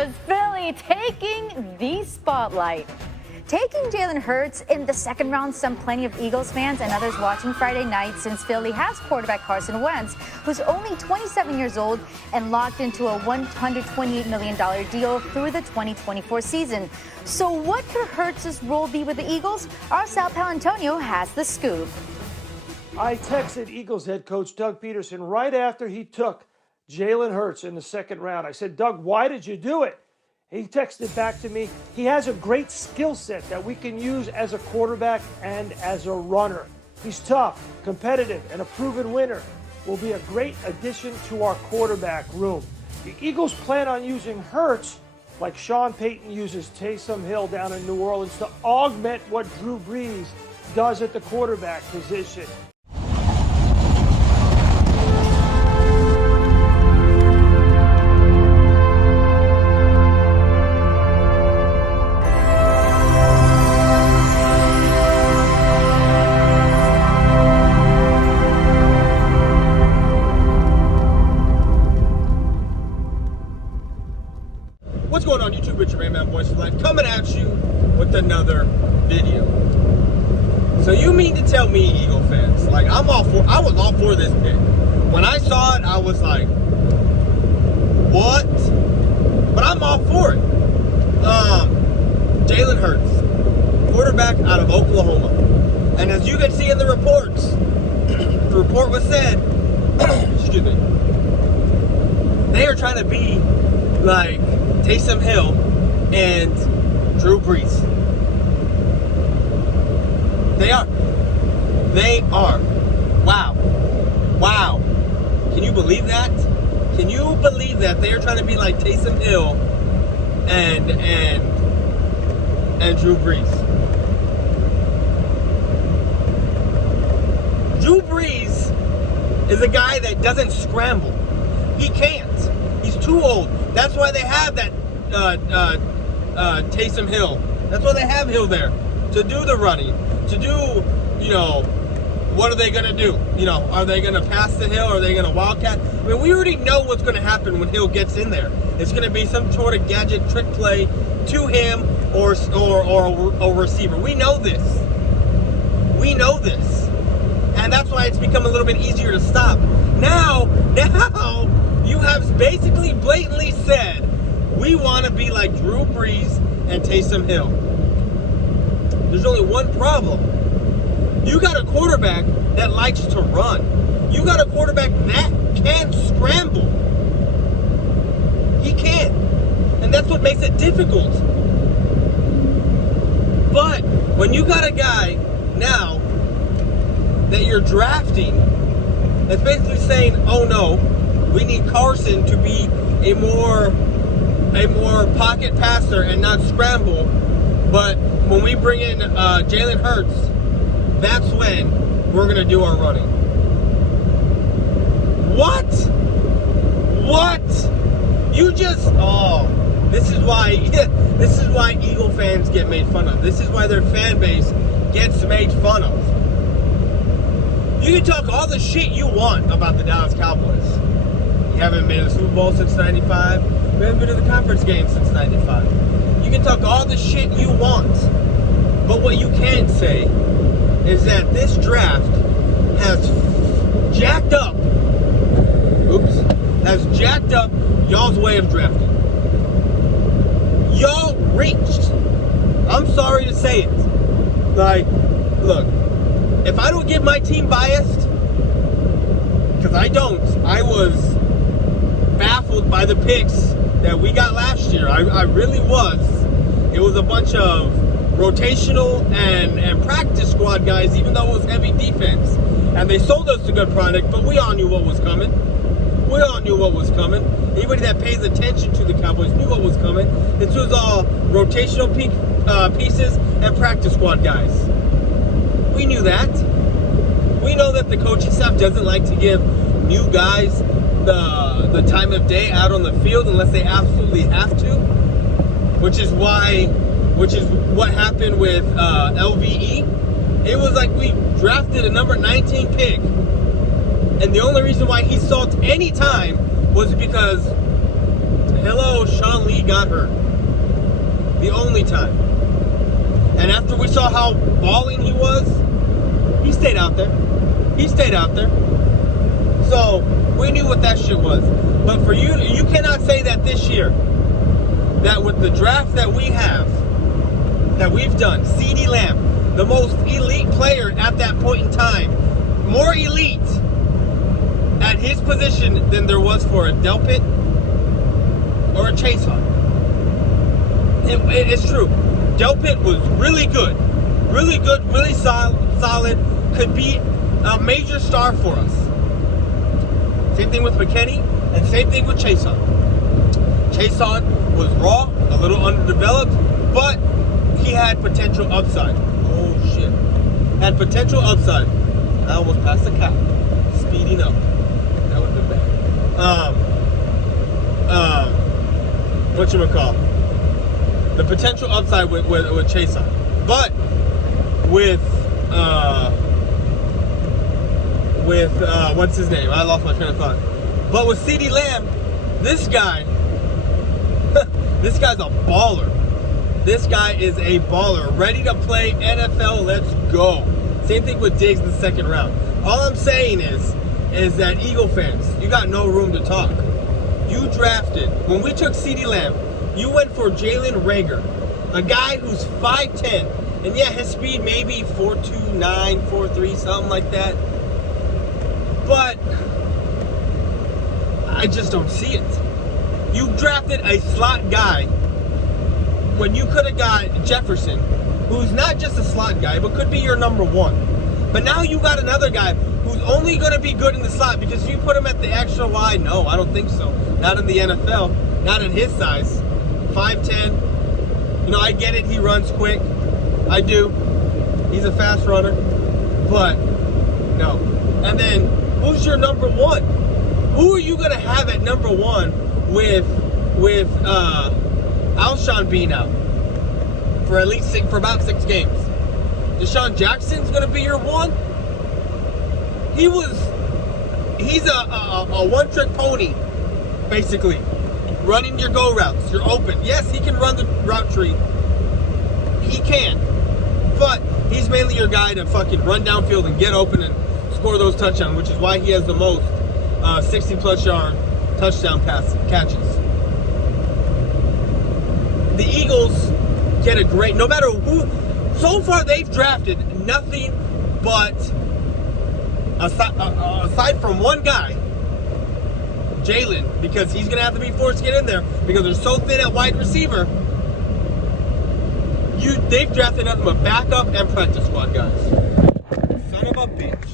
was Philly taking the spotlight. Taking Jalen Hurts in the second round stumped plenty of Eagles fans and others watching Friday night, since Philly has quarterback Carson Wentz, who's only 27 years old and locked into a $128 million deal through the 2024 season. So what could Hurts' role be with the Eagles? Our Sal Paolantonio has the scoop. I texted Eagles head coach Doug Peterson right after he took Jalen Hurts in the second round. I said, Doug, why did you do it? He texted back to me, he has a great skill set that we can use as a quarterback and as a runner. He's tough, competitive, and a proven winner. Will be a great addition to our quarterback room. The Eagles plan on using Hurts like Sean Payton uses Taysom Hill down in New Orleans to augment what Drew Brees does at the quarterback position. What's going on YouTube? It's your main man, Voice of Life, coming at you with another video. So you mean to tell me, Eagle fans, like I was all for this pick. When I saw it, I was like, what? But I'm all for it. Jalen Hurts, quarterback out of Oklahoma. And as you can see in the reports, the report was said, excuse me, they are trying to be like Taysom Hill and Drew Brees. They are. Wow. Wow. Can you believe that? Can you believe that they are trying to be like Taysom Hill and Drew Brees? Drew Brees is a guy that doesn't scramble. He can't. He's too old. That's why they have that Taysom Hill. That's why they have Hill there, to do the running, to do, what are they going to do? Are they going to pass the Hill? Are they going to wildcat? I mean, we already know what's going to happen when Hill gets in there. It's going to be some sort of gadget trick play to him or a receiver. We know this. We know this. And that's why it's become a little bit easier to stop. Now, you have basically blatantly said, we want to be like Drew Brees and Taysom Hill. There's only one problem. You got a quarterback that likes to run. You got a quarterback that can scramble. He can. And that's what makes it difficult. But when you got a guy now that you're drafting that's basically saying, oh no, we need Carson to be a more pocket passer and not scramble. But when we bring in Jalen Hurts, that's when we're gonna do our running. What? You just this is why Eagle fans get made fun of. This is why their fan base gets made fun of. You can talk all the shit you want about the Dallas Cowboys. You haven't been to the Super Bowl since 95. We haven't been to the conference game since 95. You can talk all the shit you want. But what you can't say is that this draft has jacked up y'all's way of drafting. Y'all reached. I'm sorry to say it. Like, look, if I don't give my team biased, because I don't, I was baffled by the picks that we got last year. I really was. It was a bunch of rotational and practice squad guys, even though it was heavy defense. And they sold us a good product, but we all knew what was coming. Anybody that pays attention to the Cowboys knew what was coming. This was all rotational pieces and practice squad guys. We knew that. We know that the coaching staff doesn't like to give new guys the time of day out on the field unless they absolutely have to, which is what happened with LVE. It was like we drafted a number 19 pick, and the only reason why he saw any time was because, hello, Sean Sean Lee got hurt. The only time. And after we saw how balling he was, he stayed out there. He stayed out there. So, we knew what that shit was. But for you, you cannot say that this year, that with the draft that we have, that we've done, CeeDee Lamb, the most elite player at that point in time, more elite at his position than there was for a Delpit or a Chase Hunt. It's true. Delpit was really good, really solid, could be a major star for us. Same thing with McKinney, and same thing with Chase Hunt. Chase Hunt was raw, a little underdeveloped, but he had potential upside. Oh shit. Had potential upside. I almost passed the cop. Speeding up. That would have been bad. Whatchamacallit? The potential upside with Chase Hunt. But with what's his name? I lost my train of thought. But with CeeDee Lamb, this guy's a baller. This guy is a baller, ready to play NFL. Let's go. Same thing with Diggs in the second round. All I'm saying is that Eagle fans, you got no room to talk. You drafted, when we took CeeDee Lamb, you went for Jalen Reagor, a guy who's 5'10", and yeah, his speed may be 4.29, 4.3, something like that. But I just don't see it. You drafted a slot guy when you could have got Jefferson, who's not just a slot guy, but could be your number one. But now you got another guy who's only going to be good in the slot because you put him at the extra wide. No, I don't think so. Not in the NFL. Not at his size. 5'10". You know, I get it. He runs quick. I do. He's a fast runner. But, no. And then, who's your number one? Who are you going to have at number one with Alshon being out for at least for about 6 games? Deshaun Jackson's going to be your one? He's a one-trick pony, basically. Running your go routes. You're open. Yes, he can run the route tree. He can. But he's mainly your guy to fucking run downfield and get open and score those touchdowns, which is why he has the most 60-plus yard touchdown catches. The Eagles get a great, no matter who, so far they've drafted nothing but, aside from one guy, Jalen, because he's going to have to be forced to get in there because they're so thin at wide receiver. They've drafted nothing but backup and practice squad guys. Son of a bitch.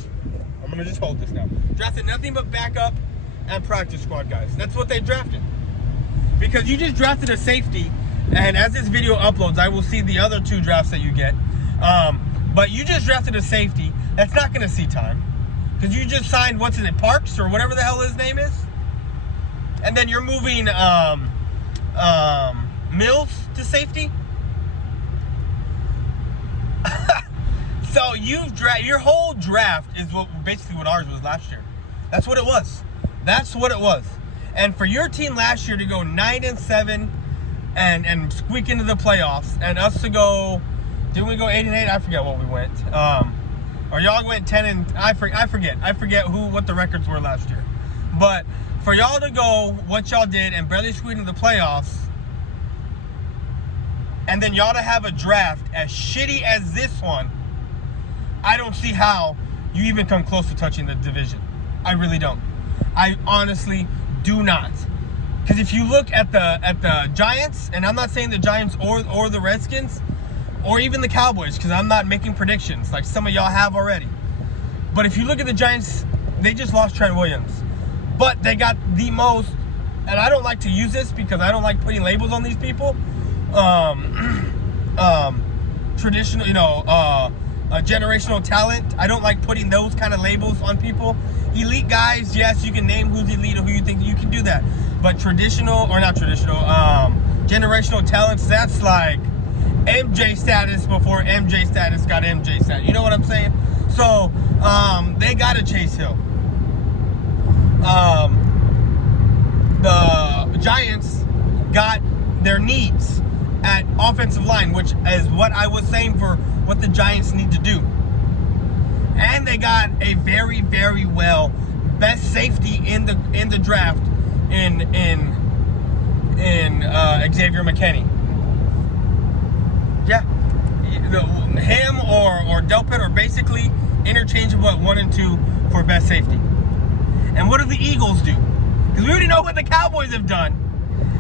I'm going to just hold this now. Drafted nothing but backup and practice squad guys. That's what they drafted. Because you just drafted a safety, and as this video uploads, I will see the other 2 drafts that you get. But you just drafted a safety that's not going to see time. Because you just signed, Parks or whatever the hell his name is? And then you're moving Mills to safety? So your whole draft is basically what ours was last year. That's what it was. That's what it was. And for your team last year to go 9-7 and squeak into the playoffs, and us to go, didn't we go 8-8? I forget what we went. Or y'all went 10 and I forget what the records were last year. But for y'all to go what y'all did and barely squeak into the playoffs, and then y'all to have a draft as shitty as this one, I don't see how you even come close to touching the division. I really don't. I honestly do not. Because if you look at the Giants, and I'm not saying the Giants or the Redskins, or even the Cowboys, because I'm not making predictions like some of y'all have already. But if you look at the Giants, they just lost Trent Williams. But they got the most, and I don't like to use this because I don't like putting labels on these people. Traditional, generational talent. I don't like putting those kind of labels on people. Elite guys, yes, you can name who's elite or who you think you can do that. But generational talents, that's like MJ status before MJ status got MJ status. You know what I'm saying? So, they got to Chase Hill. The Giants got their needs at offensive line, which is what I was saying for what the Giants need to do. And they got a very, very well best safety in the draft in Xavier McKinney. Yeah, him or Delpit are basically interchangeable at 1 and 2 for best safety. And what do the Eagles do? Because we already know what the Cowboys have done.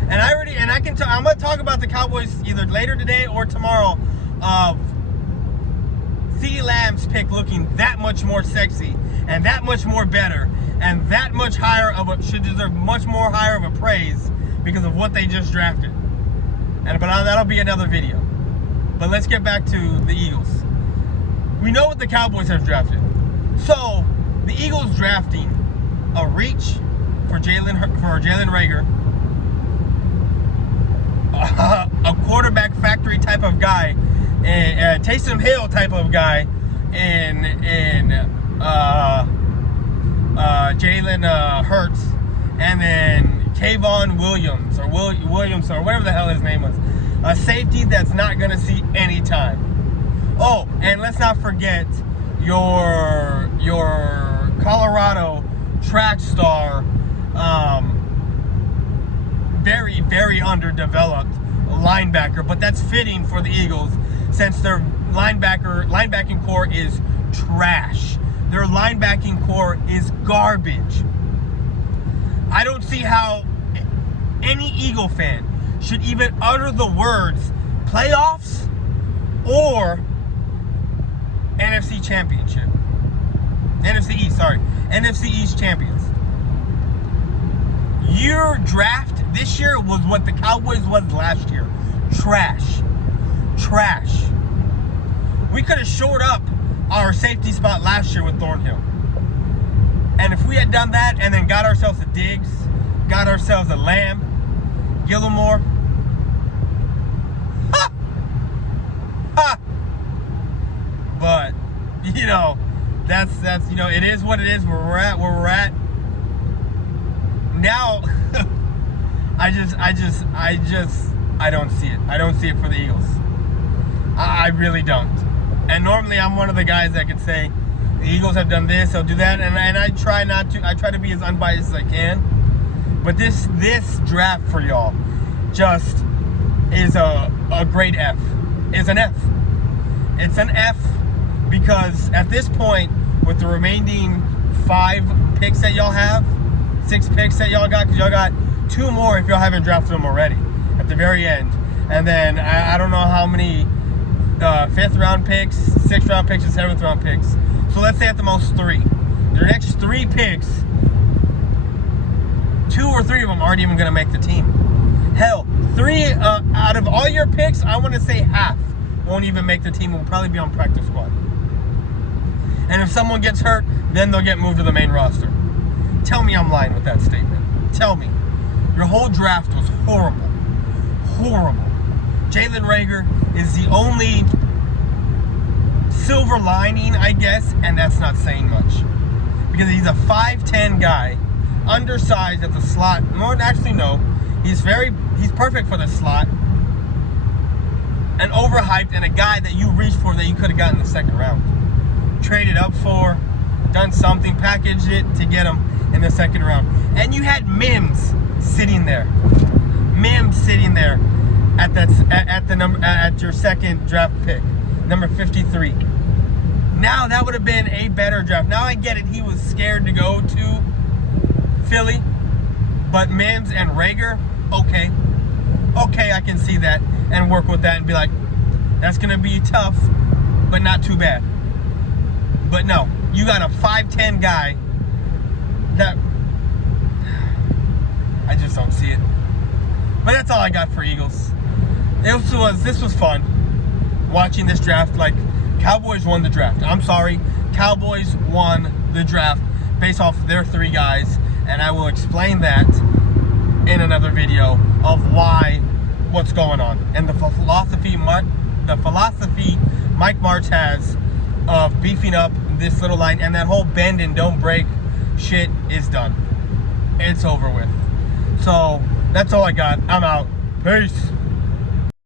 And I'm gonna talk about the Cowboys either later today or tomorrow of CeeDee Lamb's pick looking that much more sexy and that much more better and that much higher should deserve much more higher of a praise because of what they just drafted. But that'll be another video. But let's get back to the Eagles. We know what the Cowboys have drafted. So the Eagles drafting a reach for Jalen Reagor, a quarterback factory type of guy, a Taysom Hill type of guy, in Jalen Hurts, and then Kayvon Williams or Williams or whatever the hell his name was, a safety that's not gonna see any time. Oh, and let's not forget your Colorado track star, very, very underdeveloped linebacker, but that's fitting for the Eagles since their linebacking core is trash. Their linebacking core is garbage. I don't see how any Eagle fan should even utter the words playoffs or NFC Championship. NFC East champions. Your draft this year was what the Cowboys was last year. Trash. We could have shored up our safety spot last year with Thornhill. And if we had done that and then got ourselves a Diggs, got ourselves a Lamb, Gilmore, but that's it is what it is. Where we're at now. I don't see it. I don't see it for the Eagles. I really don't. And normally I'm one of the guys that could say the Eagles have done this, they'll do that, and I try not to. I try to be as unbiased as I can. But this draft for y'all just is a great F. It's an F. It's an F because at this point, with the remaining 5 picks that y'all have, 6 picks that y'all got, because y'all got 2 more if y'all haven't drafted them already at the very end. And then I don't know how many 5th round picks, 6th round picks, and 7th round picks. So let's say at the most 3. Your next 3 picks, 2 or 3 of them aren't even going to make the team. Hell, 3 out of all your picks, I want to say half won't even make the team. Will probably be on practice squad. And if someone gets hurt, then they'll get moved to the main roster. Tell me I'm lying with that statement. Tell me. Your whole draft was horrible. Horrible. Jalen Reagor is the only silver lining, I guess, and that's not saying much. Because he's a 5'10 guy, undersized at the slot. He's perfect for the slot. And overhyped, and a guy that you reached for that you could have gotten in the 2nd round. Traded up for, done something, packaged it to get him in the 2nd round. And you had Mims sitting there. At your 2nd draft pick, number 53. Now that would have been a better draft. Now I get it, he was scared to go to Philly, but Mims and Reagor, okay, I can see that and work with that and be like, that's gonna be tough, but not too bad. But no, you got a 5'10 guy that I just don't see it. But that's all I got for Eagles. This was fun watching this draft. Like, Cowboys won the draft. I'm sorry, Cowboys won the draft based off their 3 guys, and I will explain that in another video of what's going on and the philosophy Mike Martz has of beefing up this little line, and that whole bend and don't break shit is done. It's over with. So that's all I got. I'm out. Peace.